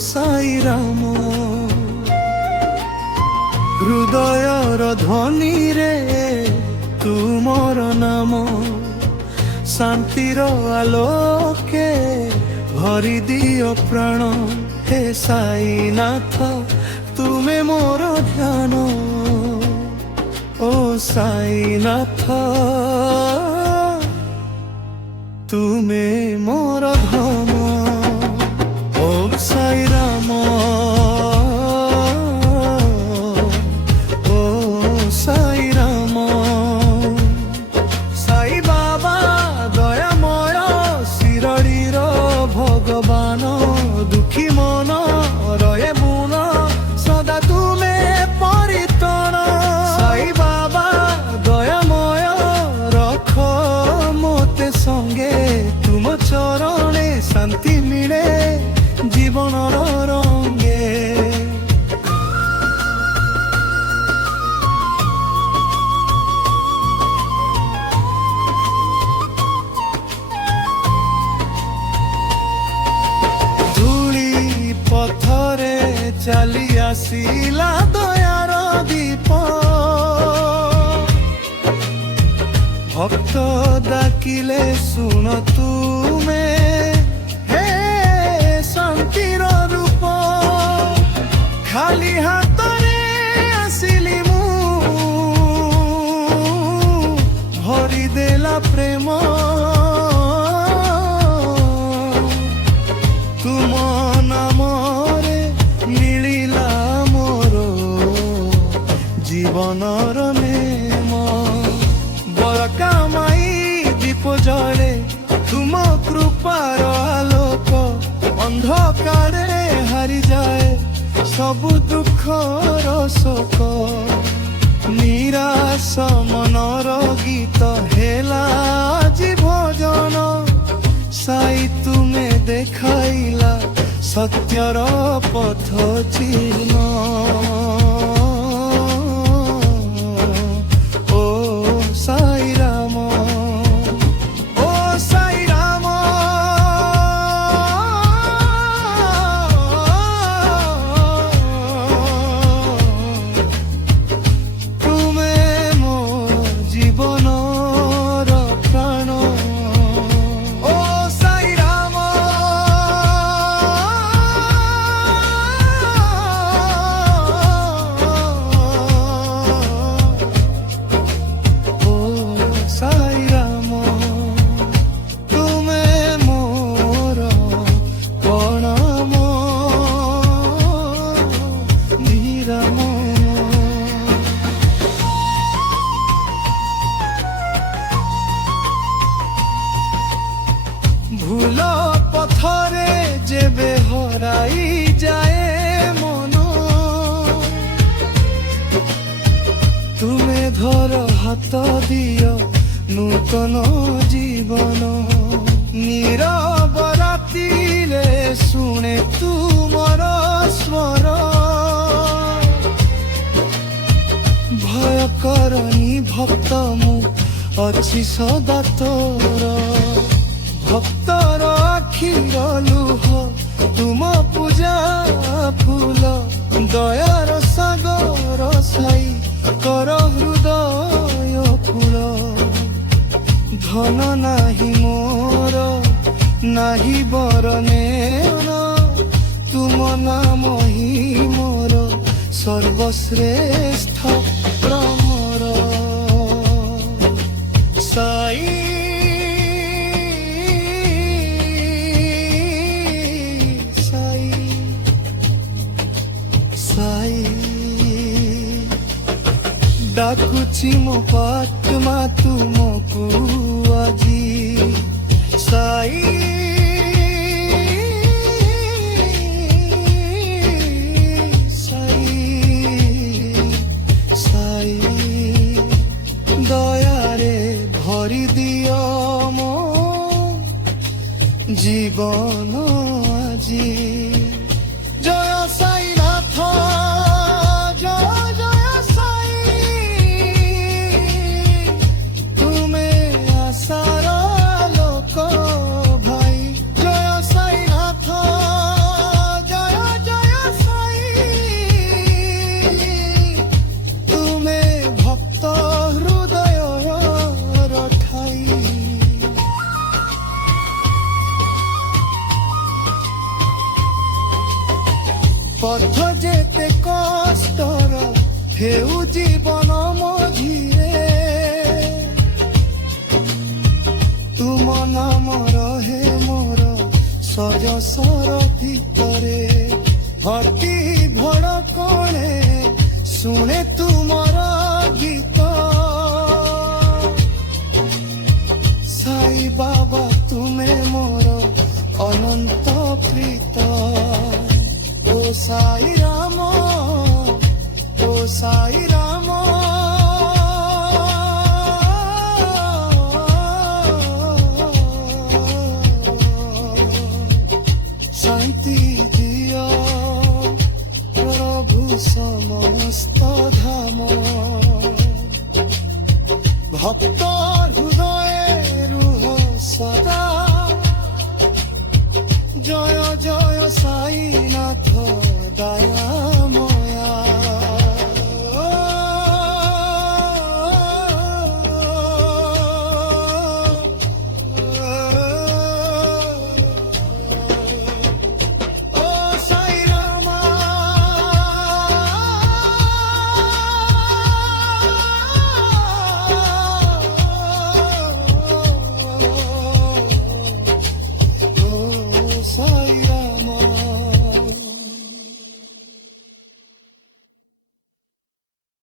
ସାଇ ରାମ। ହୃଦୟର ଧ୍ୱନିରେ ତୁମର ନାମ, ଶାନ୍ତିର ଆଲୋକେ ଭରି ଦିଅ ପ୍ରାଣ। ହେ ସାଇନାଥ ତୁମେ ମୋର ଧ୍ୟାନ, ଓ ସାଇନାଥ ତୁମେ ମୋର ଧନ। ଓମ୍ ସାଇ ରାମ, ଓ ସାଇ ରାମ। ସାଇ ବାବା ଦୟାମୟ ଶିରଡିର ଭଗବାନ, ଦୁଃଖୀ ମନ ରହେ ବୁନ ସଦା ତୁମେ ପରିତଣ। ସାଇ ବାବା ଦୟାମୟ ରଖ ମୋତେ ସଙ୍ଗେ, ତୁମ ଚରଣେ ଶାନ୍ତି ମିଳେ জীবনর রঙে। ধূলি পথরে চালি আসিলা দয়ার দীপ, ভক্ত ডাকিলে শুণ তুমে শান্তির রূপ। খালি হাতরে আসিলি মু, ভরি দেলা প্রেম। তুম নামরে মিলিলা মোর জীবনর নেম। বরকা মাই দীপ জলে তুম কৃপার আলোক, অন্ধকারে হারি যায় সবু দুঃখর শোক। নিরাশ মনর গীত হেলা আজি ভজন, সাই তুমে দেখাইলা সত্যর পথ চিহ্ন। ও সাই রাম, ও সাই রাম, তুমে মো জীবনর প্রাণ। ও সাই রাম, ও সাই রাম, তুমে মোর প্রণাম নিরাম। ভুল পথরে যেবে হরাই যায় মন, তুমে ধর হাত দিও নূতন জীবন। নীরব রাতিরে শুনে তুমর স্বর, ভয় করনি ভক্ত মু অছি সদা তোর। ভক্তর আখির লুহ তুম পূজা ফুল, দয়ার সাগর সাই কর হৃদয় ফুল। ধন নাহি মোর নাহি বরণে, তুম নাম হি মোর সর্বশ্রেষ্ঠ প্রমর। সাই সাই সাই ডাকুছি ମୋ ପାତ୍ମା ତୁମକୁ ଆଜି। ସାଇ ସାଇ ସାଇ ଦୟାରେ ଭରି ଦିଅ ମୋ জীবন আজি। জয় সাই নাথ, জয় জয় সাই, তুমে আশার লোক ভাই। পথ যেতে কষ্টর হেউ জীবন মঝিরে তুম নাম রহে মোর সজসর ভিতরে অতি ভড়কণে শুনে তুমর গীত সাই বাবা তুমে মোর অনন্ত প্রীত ও সাই রাম ও সাই রাম শান্তি দিয় প্রভু সমস্ত ধাম ভক্ত হৃদয়ে রুহ সদা জয় জয় সাইনাথ দয়া